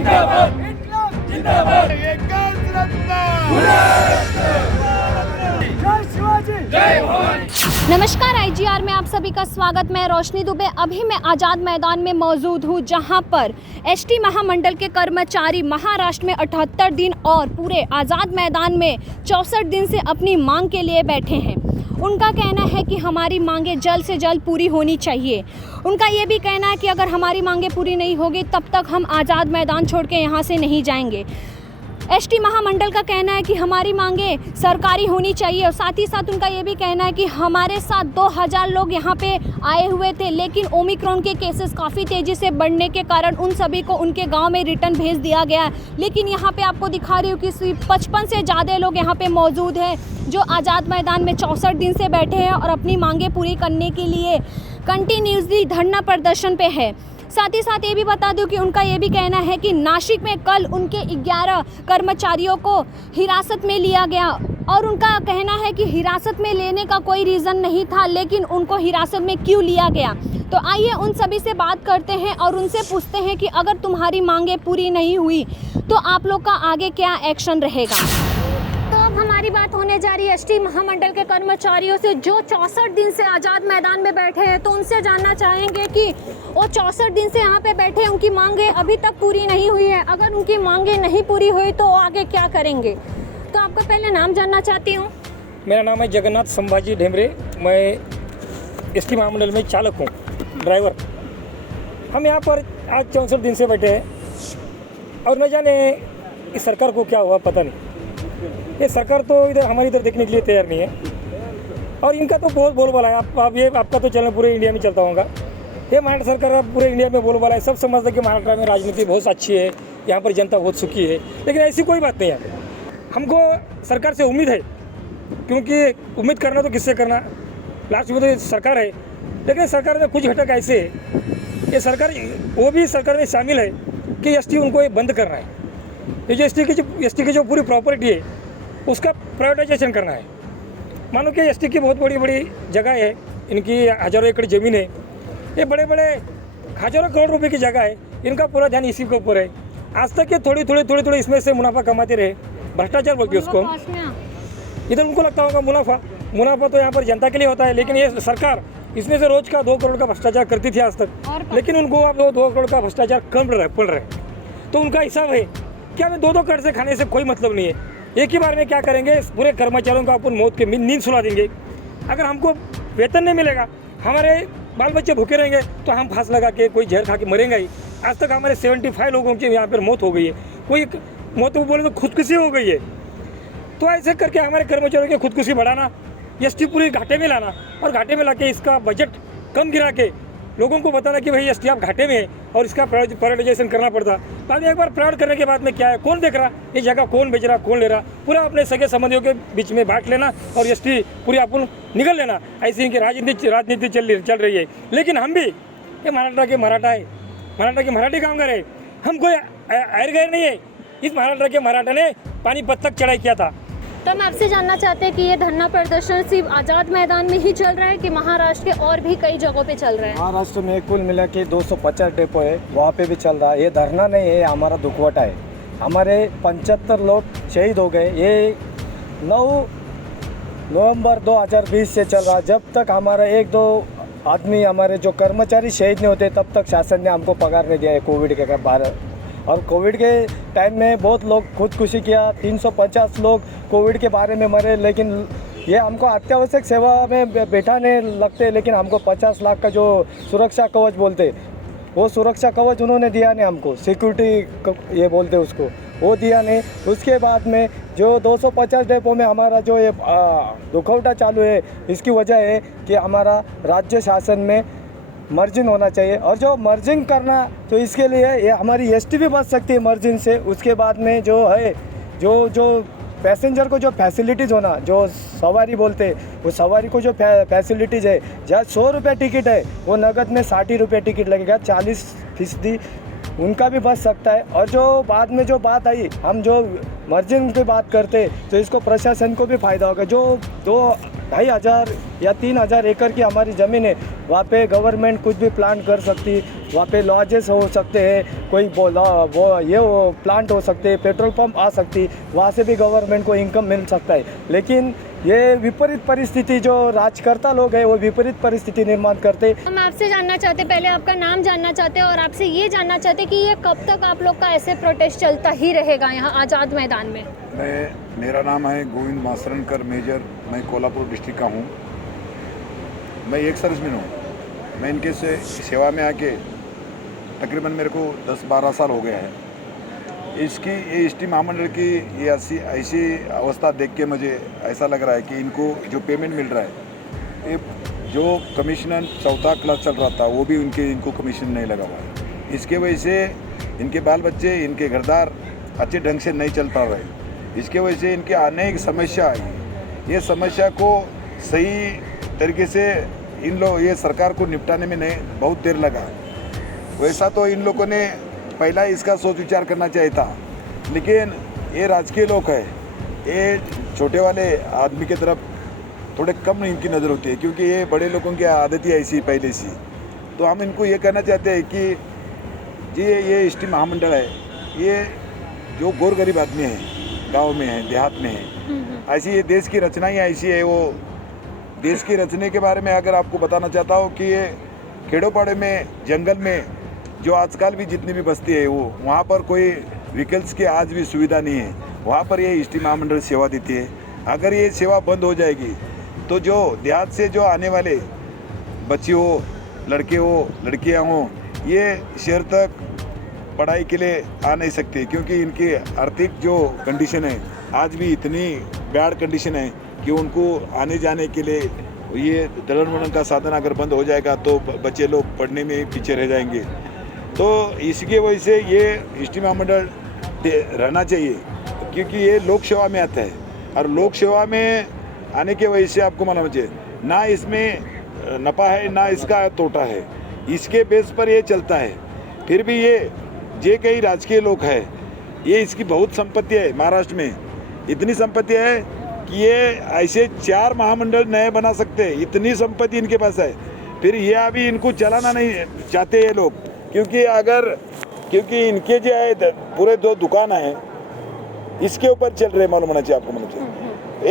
जिंदाबाद जिंदाबाद जय शिवाजी जय भवानी। नमस्कार, आईजीआर में आप सभी का स्वागत। मैं रोशनी दुबे। अभी मैं आज़ाद मैदान में मौजूद हूँ, जहाँ पर एसटी महामंडल के कर्मचारी महाराष्ट्र में 78 दिन और पूरे आज़ाद मैदान में 64 दिन से अपनी मांग के लिए बैठे हैं। उनका कहना है कि हमारी मांगें जल्द से जल्द पूरी होनी चाहिए। उनका ये भी कहना है कि अगर हमारी मांगें पूरी नहीं होगी तब तक हम आज़ाद मैदान छोड़ के यहाँ से नहीं जाएंगे। एसटी महामंडल का कहना है कि हमारी मांगें सरकारी होनी चाहिए और साथ ही साथ उनका ये भी कहना है कि हमारे साथ 2000 लोग यहाँ पे आए हुए थे, लेकिन ओमिक्रॉन के केसेस काफ़ी तेज़ी से बढ़ने के कारण उन सभी को उनके गांव में रिटर्न भेज दिया गया है। लेकिन यहाँ पे आपको दिखा रही हूँ कि 55 से ज़्यादा लोग यहाँ पे मौजूद हैं जो आज़ाद मैदान में 64 दिन से बैठे हैं और अपनी मांगें पूरी करने के लिए कंटिन्यूसली धरना प्रदर्शन पे है। साथ ही साथ ये भी बता दूं कि उनका ये भी कहना है कि नासिक में कल उनके 11 कर्मचारियों को हिरासत में लिया गया और उनका कहना है कि हिरासत में लेने का कोई रीज़न नहीं था, लेकिन उनको हिरासत में क्यों लिया गया। तो आइए उन सभी से बात करते हैं और उनसे पूछते हैं कि अगर तुम्हारी मांगें पूरी नहीं हुई तो आप लोग का आगे क्या एक्शन रहेगा। तो अब हमारी बात होने जा रही है एसटी महामंडल के कर्मचारियों से जो 64 दिन से आज़ाद मैदान में बैठे हैं। तो उनसे जानना चाहेंगे कि वो 64 दिन से यहाँ पे बैठे हैं, उनकी मांगें अभी तक पूरी नहीं हुई है। अगर उनकी मांगें नहीं पूरी हुई तो आगे क्या करेंगे। तो आपका पहले नाम जानना चाहती हूँ। मेरा नाम है जगन्नाथ संभाजी ढेमरे। मैं एसटी महामंडल में चालक हूँ, ड्राइवर। हम यहाँ पर आज 64 दिन से बैठे हैं और न जाने इस सरकार को क्या हुआ पता नहीं। ये सरकार तो हमारी इधर देखने के लिए तैयार नहीं है और इनका तो बहुत बोलबाला है। आपका तो चैनल पूरे इंडिया में चलता होगा। ये महाराष्ट्र सरकार पूरे इंडिया में बोलबाला है। सब समझते हैं कि महाराष्ट्र में राजनीति बहुत अच्छी है, यहाँ पर जनता बहुत सुखी है, लेकिन ऐसी कोई बात नहीं है। हमको सरकार से उम्मीद है, क्योंकि उम्मीद करना तो किससे करना, लास्ट में तो सरकार है। लेकिन सरकार में कुछ घटक ऐसे है, ये सरकार वो भी सरकार में शामिल है कि एसटी उनको ये बंद करना है। ये जो एसटी की जो पूरी प्रॉपर्टी है उसका प्राइवेटाइजेशन करना है। मानो कि एसटी की बहुत बड़ी जगह है, इनकी हज़ारों एकड़ ज़मीन है, ये बड़े हज़ारों करोड़ रुपए की जगह है, इनका पूरा ध्यान इसी के ऊपर है। आज तक ये थोड़ी इसमें से मुनाफा कमाते रहे, भ्रष्टाचार बोलते हैं उसको। इधर उनको लगता होगा मुनाफा तो यहाँ पर जनता के लिए होता है, लेकिन ये सरकार इसमें से रोज का 2 करोड़ का भ्रष्टाचार करती थी आज तक, लेकिन उनको अब 2 करोड़ का भ्रष्टाचार कम पड़ रहा है। तो उनका हिसाब है कि हमें 2 करोड़ से खाने से कोई मतलब नहीं है। एक ही बार में क्या करेंगे, पूरे कर्मचारियों को अपन मौत के नींद सुला देंगे। अगर हमको वेतन नहीं मिलेगा, हमारे बाल बच्चे भूखे रहेंगे, तो हम फांस लगा के कोई जहर खा के मरेंगे ही। आज तक हमारे 75 लोगों की यहाँ पर मौत हो गई है। कोई मौत बोले तो खुदकुशी हो गई है। तो ऐसे करके हमारे कर्मचारियों की खुदकुशी बढ़ाना, एसटी पूरी घाटे में लाना और घाटे में लाके इसका बजट कम गिरा के लोगों को बताना कि भाई एसटी आप घाटे में है और इसका प्राइवेटाइजेशन करना पड़ता। बाद में एक बार प्राइवेट करने के बाद में क्या है, कौन देख रहा, ये जगह कौन बेच रहा, कौन ले रहा, पूरा अपने सगे संबंधियों के बीच में बांट लेना और एसटी पूरी अपन निकल लेना। ऐसी इनकी राजनीति चल रही है। लेकिन हम भी ये महाराष्ट्र के मराठा है, महाराष्ट्र के मराठी कामगार है, हम कोई अर गैर नहीं है। इस महाराष्ट्र के मराठा ने पानीपत तक चढ़ाई किया था। तो हम आपसे जानना चाहते हैं कि ये धरना प्रदर्शन सिर्फ आज़ाद मैदान में ही चल रहा है कि महाराष्ट्र के और भी कई जगहों पे चल रहा है। महाराष्ट्र में कुल मिला के 250 डेपो है, वहाँ पे भी चल रहा है। ये धरना नहीं है, हमारा दुखवटा है। हमारे 75 लोग शहीद हो गए। ये 9 नवंबर 2020 से चल रहा। जब तक हमारा 1-2 आदमी हमारे जो कर्मचारी शहीद नहीं होते तब तक शासन ने हमको पगार नहीं दिया है कोविड के बाद। और कोविड के टाइम में बहुत लोग खुदकुशी किया, 350 लोग कोविड के बारे में मरे। लेकिन ये हमको अत्यावश्यक सेवा में बैठाने लगते, लेकिन हमको 50 लाख का जो सुरक्षा कवच बोलते, वो सुरक्षा कवच उन्होंने दिया नहीं हमको, सिक्योरिटी ये बोलते उसको, वो दिया नहीं। उसके बाद में जो 250 डेपो में हमारा जो ये दुखौटा चालू है, इसकी वजह है कि हमारा राज्य शासन में मर्जिंग होना चाहिए। और जो मर्जिंग करना, तो इसके लिए ये हमारी एसटी भी बच सकती है मर्जिंग से। उसके बाद में जो है जो पैसेंजर को जो फैसिलिटीज़ होना, जो सवारी बोलते, वो सवारी को जो फैसिलिटीज़ है, जहाँ 100 रुपये टिकट है वो नगद में 60 रुपये टिकट लगेगा, 40% उनका भी बच सकता है। और जो बाद में जो बात आई, हम जो मर्जिंग की बात करते तो इसको प्रशासन को भी फ़ायदा होगा। जो 2 2,500 या 3,000 एकड़ की हमारी ज़मीन है। वहाँ पे गवर्नमेंट कुछ भी प्लांट कर सकती, वहाँ पे लॉजेस हो सकते हैं, कोई वो प्लांट हो सकते हैं, पेट्रोल पंप आ सकती, वहाँ से भी गवर्नमेंट को इनकम मिल सकता है। लेकिन ये विपरीत परिस्थिति जो राजकर्ता लोग हैं वो विपरीत परिस्थिति निर्माण करते। हम आपसे जानना चाहते, पहले आपका नाम जानना चाहते हैं और आपसे ये जानना चाहते कि ये कब तक आप लोग का ऐसे प्रोटेस्ट चलता ही रहेगा यहाँ आज़ाद मैदान में? मेरा नाम है गोविंद मासरनकर मेजर, मैं कोल्हापुर डिस्ट्रिक्ट का हूँ। मैं एक सर्विसमैन हूँ। मैं इनके से सेवा में आके तकरीबन मेरे को 10-12 साल हो गए हैं। इसकी ये एसटी महामंडल की ये ऐसी अवस्था देख के मुझे ऐसा लग रहा है कि इनको जो पेमेंट मिल रहा है, ये जो कमीशन चौथा क्लास चल रहा था वो भी इनको कमीशन नहीं लगा हुआ है। इसके वजह से इनके बाल बच्चे, इनके घरदार अच्छे ढंग से नहीं चल पा रहे। इसके वजह से इनके अनेक समस्या आई। ये समस्या को सही तरीके से ये सरकार को निपटाने में बहुत देर लगा। वैसा तो इन लोगों ने पहला इसका सोच विचार करना चाहिए था, लेकिन ये राजकीय लोग हैं, ये छोटे वाले आदमी की तरफ थोड़े कम इनकी नज़र होती है, क्योंकि ये बड़े लोगों की आदत ही ऐसी पहले सी। तो हम इनको ये कहना चाहते हैं कि जी ये एसटी महामंडल है, ये जो गौर गरीब आदमी हैं, गांव में है, देहात में है, ऐसी ये देश की रचना ही ऐसी है। वो देश की रचने के बारे में अगर आपको बताना चाहता हूँ कि ये खेड़ोपाड़े में, जंगल में जो आजकल भी जितनी भी बस्ती है वो वहाँ पर कोई व्हीकल्स की आज भी सुविधा नहीं है। वहाँ पर ये एसटी महामंडल सेवा देती है। अगर ये सेवा बंद हो जाएगी तो जो देहात से जो आने वाले बच्चे हो, लड़के हो, लड़कियाँ हों, ये शहर तक पढ़ाई के लिए आ नहीं सकते, क्योंकि इनकी आर्थिक जो कंडीशन है आज भी इतनी बैड कंडीशन है कि उनको आने जाने के लिए ये दलन वलन का साधन अगर बंद हो जाएगा तो बच्चे लोग पढ़ने में पीछे रह जाएंगे। तो इसकी वजह से ये एसटी महामंडल रहना चाहिए, क्योंकि ये लोक सेवा में आता है और लोक सेवा में आने की वजह से आपको मालूम है ना इसमें नफ़ा है ना इसका तोटा है, इसके बेस पर ये चलता है। फिर भी ये कई राजकीय लोग हैं, ये इसकी बहुत संपत्ति है। महाराष्ट्र में इतनी संपत्ति है कि ये ऐसे 4 महामंडल नए बना सकते हैं, इतनी संपत्ति इनके पास है। फिर ये अभी इनको चलाना नहीं चाहते ये लोग, क्योंकि इनके जो है पूरे 2 दुकान हैं इसके ऊपर चल रहे। मालूम होना चाहिए आपको, मालूम चाहिए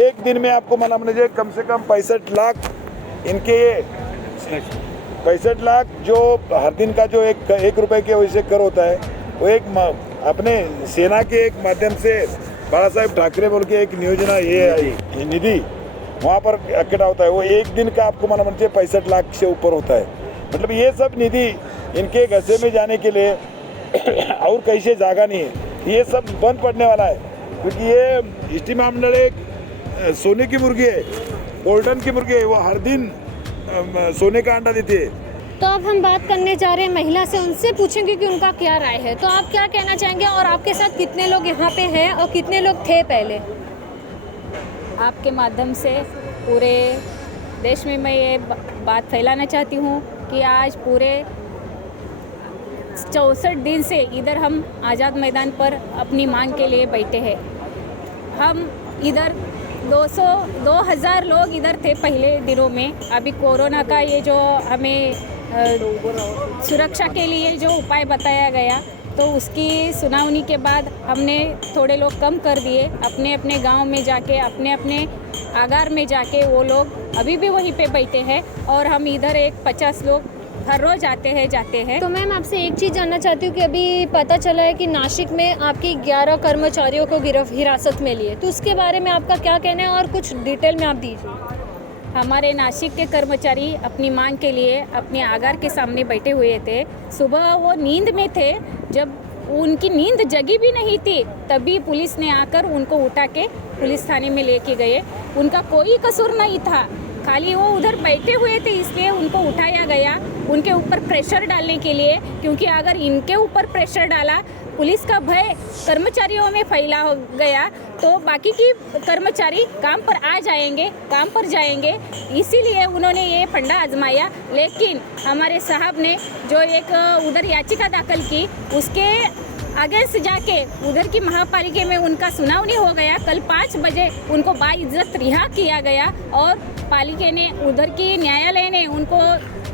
एक दिन में आपको मालूम होना चाहिए कम से कम 65 लाख इनके 65 लाख जो हर दिन का जो 1 रुपए के वजह से कर होता है, वो एक अपने सेना के एक माध्यम से बाला साहेब ठाकरे बोल के एक नियोजना ये निधि वहाँ पर इकट्ठा होता है। वो एक दिन का आपको मालूम होना चाहिए 65 लाख से ऊपर होता है। मतलब ये सब निधि इनके गसे में जाने के लिए और कहीं से जागा नहीं है, ये सब बंद पड़ने वाला है। क्योंकि ये एसटी महामंडल एक सोने की मुर्गी है, गोल्डन की मुर्गी है, वो हर दिन सोने का अंडा देती है। तो अब हम बात करने जा रहे हैं महिला से, उनसे पूछेंगे कि उनका क्या राय है। तो आप क्या कहना चाहेंगे और आपके साथ कितने लोग यहाँ पे हैं और कितने लोग थे पहले? आपके माध्यम से पूरे देश में मैं ये बात फैलाना चाहती हूँ कि आज पूरे 64 दिन से इधर हम आज़ाद मैदान पर अपनी मांग के लिए बैठे हैं। हम इधर 2000 लोग इधर थे पहले दिनों में। अभी कोरोना का ये जो हमें सुरक्षा के लिए जो उपाय बताया गया, तो उसकी सुनावनी के बाद हमने थोड़े लोग कम कर दिए। अपने अपने गांव में जाके, अपने अपने आगार में जाके वो लोग अभी भी वहीं पे बैठे हैं और हम इधर एक 50 लोग हर रोज़ जाते हैं। तो मैम आपसे एक चीज़ जानना चाहती हूँ कि अभी पता चला है कि नासिक में आपकी 11 कर्मचारियों को हिरासत में लिए, तो उसके बारे में आपका क्या कहना है और कुछ डिटेल में आप दीजिए। हमारे नासिक के कर्मचारी अपनी मांग के लिए अपने आगार के सामने बैठे हुए थे। सुबह वो नींद में थे, जब उनकी नींद जगी भी नहीं थी तभी पुलिस ने आकर उनको उठा के पुलिस थाने में लेके गए। उनका कोई कसूर नहीं था, खाली वो उधर बैठे हुए थे इसलिए उनको उठाया गया उनके ऊपर प्रेशर डालने के लिए। क्योंकि अगर इनके ऊपर प्रेशर डाला, पुलिस का भय कर्मचारियों में फैला हो गया, तो बाकी की कर्मचारी काम पर आ जाएंगे, काम पर जाएंगे। इसीलिए उन्होंने ये फंडा आजमाया। लेकिन हमारे साहब ने जो एक उधर याचिका दाखिल की, उसके अगेंस्ट जाके उधर की महापालिका में उनका सुनावनी हो गया। कल 5 बजे उनको बाइज्जत रिहा किया गया और पालिका ने उधर की न्यायालय ने उनको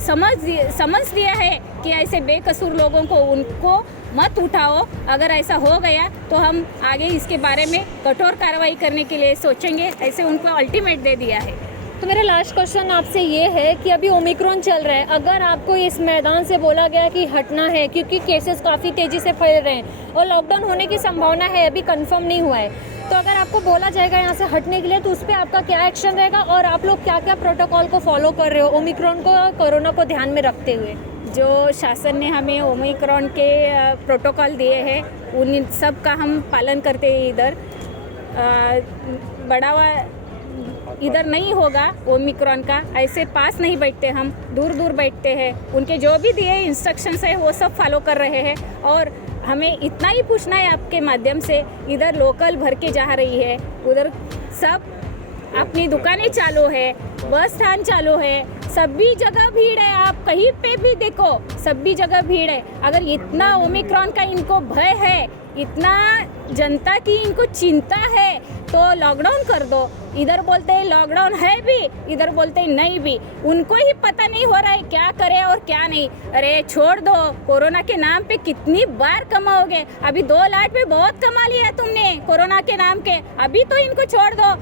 समझ दिया है कि ऐसे बेकसूर लोगों को उनको मत उठाओ। अगर ऐसा हो गया तो हम आगे इसके बारे में कठोर कार्रवाई करने के लिए सोचेंगे, ऐसे उनको अल्टीमेट दे दिया है। तो मेरा लास्ट क्वेश्चन आपसे ये है कि अभी ओमिक्रॉन चल रहा है, अगर आपको इस मैदान से बोला गया कि हटना है क्योंकि केसेस काफ़ी तेज़ी से फैल रहे हैं और लॉकडाउन होने की संभावना है, अभी कंफर्म नहीं हुआ है, तो अगर आपको बोला जाएगा यहाँ से हटने के लिए तो उस पर आपका क्या एक्शन रहेगा और आप लोग क्या क्या प्रोटोकॉल को फॉलो कर रहे हो ओमिक्रॉन को, कोरोना को ध्यान में रखते हुए? जो शासन ने हमें ओमिक्रॉन के प्रोटोकॉल दिए हैं उन सब का हम पालन करते हैं। इधर बढ़ावा इधर नहीं होगा ओमिक्रॉन का, ऐसे पास नहीं बैठते, हम दूर दूर बैठते हैं। उनके जो भी दिए इंस्ट्रक्शंस है वो सब फॉलो कर रहे हैं। और हमें इतना ही पूछना है आपके माध्यम से, इधर लोकल भर के जा रही है, उधर सब अपनी दुकानें चालू है, बस स्टैंड चालू है, सभी जगह भीड़ है। आप कहीं पे भी देखो सभी जगह भीड़ है। अगर इतना ओमिक्रॉन का इनको भय है, इतना जनता की इनको चिंता है तो लॉकडाउन कर दो। इधर बोलते हैं लॉकडाउन है भी, इधर बोलते हैं नहीं भी। उनको ही पता नहीं हो रहा है क्या करे और क्या नहीं। अरे छोड़ दो, कोरोना के नाम पे कितनी बार कमाओगे? अभी 2 लाख में बहुत कमा लिया तुमने कोरोना के नाम के, अभी तो इनको छोड़ दो।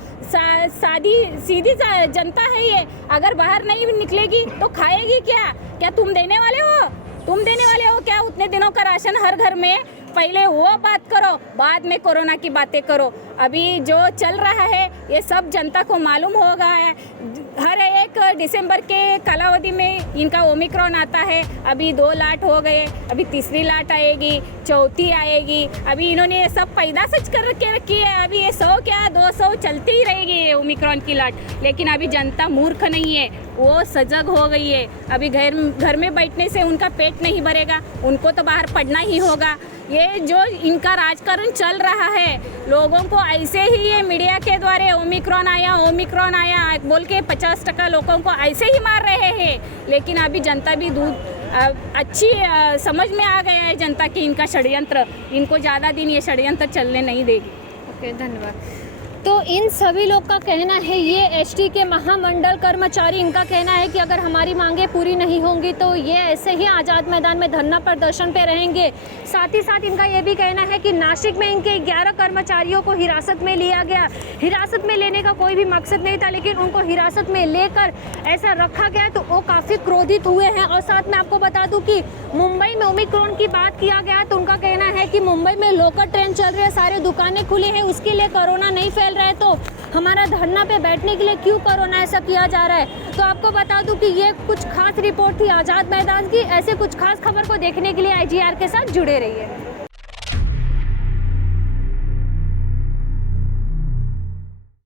सीधी जनता है ये, अगर बाहर नहीं निकलेगी तो खाएगी क्या? क्या तुम देने वाले हो? तुम देने वाले हो क्या उतने दिनों का राशन हर घर में? पहले वो बात करो, बाद में कोरोना की बातें करो। अभी जो चल रहा है ये सब जनता को मालूम होगा है। हर एक दिसंबर के कालावधि में इनका ओमिक्रॉन आता है। अभी 2 लाट हो गए, अभी तीसरी लाट आएगी, चौथी आएगी। अभी इन्होंने ये सब पैदाइश कर के रखी है। अभी ये 100 क्या 200 चलती ही रहेगी ओमिक्रॉन की लाट। लेकिन अभी जनता मूर्ख नहीं है, वो सजग हो गई है। अभी घर में बैठने से उनका पेट नहीं भरेगा, उनको तो बाहर पड़ना ही होगा। ये जो इनका राजकारण चल रहा है, लोगों को ऐसे ही ये मीडिया के द्वारा ओमिक्रॉन आया बोल के 50% लोगों को ऐसे ही मार रहे हैं। लेकिन अभी जनता भी अच्छी समझ में आ गया है जनता की इनका षड्यंत्र। इनको ज़्यादा दिन ये षड्यंत्र चलने नहीं देगी। ओके, धन्यवाद। तो इन सभी लोग का कहना है, ये एसटी के महामंडल कर्मचारी, इनका कहना है कि अगर हमारी मांगें पूरी नहीं होंगी तो ये ऐसे ही आज़ाद मैदान में धरना प्रदर्शन पे रहेंगे। साथ ही साथ इनका ये भी कहना है कि नासिक में इनके 11 कर्मचारियों को हिरासत में लिया गया। हिरासत में लेने का कोई भी मकसद नहीं था, लेकिन उनको हिरासत में लेकर ऐसा रखा गया तो वो काफ़ी क्रोधित हुए हैं। और साथ में आपको बता दूँ कि मुंबई में ओमिक्रॉन की बात किया गया तो उनका कहना है कि मुंबई में लोकल ट्रेन चल रही है, सारे दुकानें खुली हैं, उसके लिए कोरोना नहीं फैल रहा है, तो हमारा धरना पे बैठने के लिए क्यों कोरोना ऐसा किया जा रहा है। तो आपको बता दूं कि ये कुछ खास रिपोर्ट थी आज़ाद मैदान की। ऐसे कुछ खास खबर को देखने के लिए IGR के साथ जुड़े रहिए।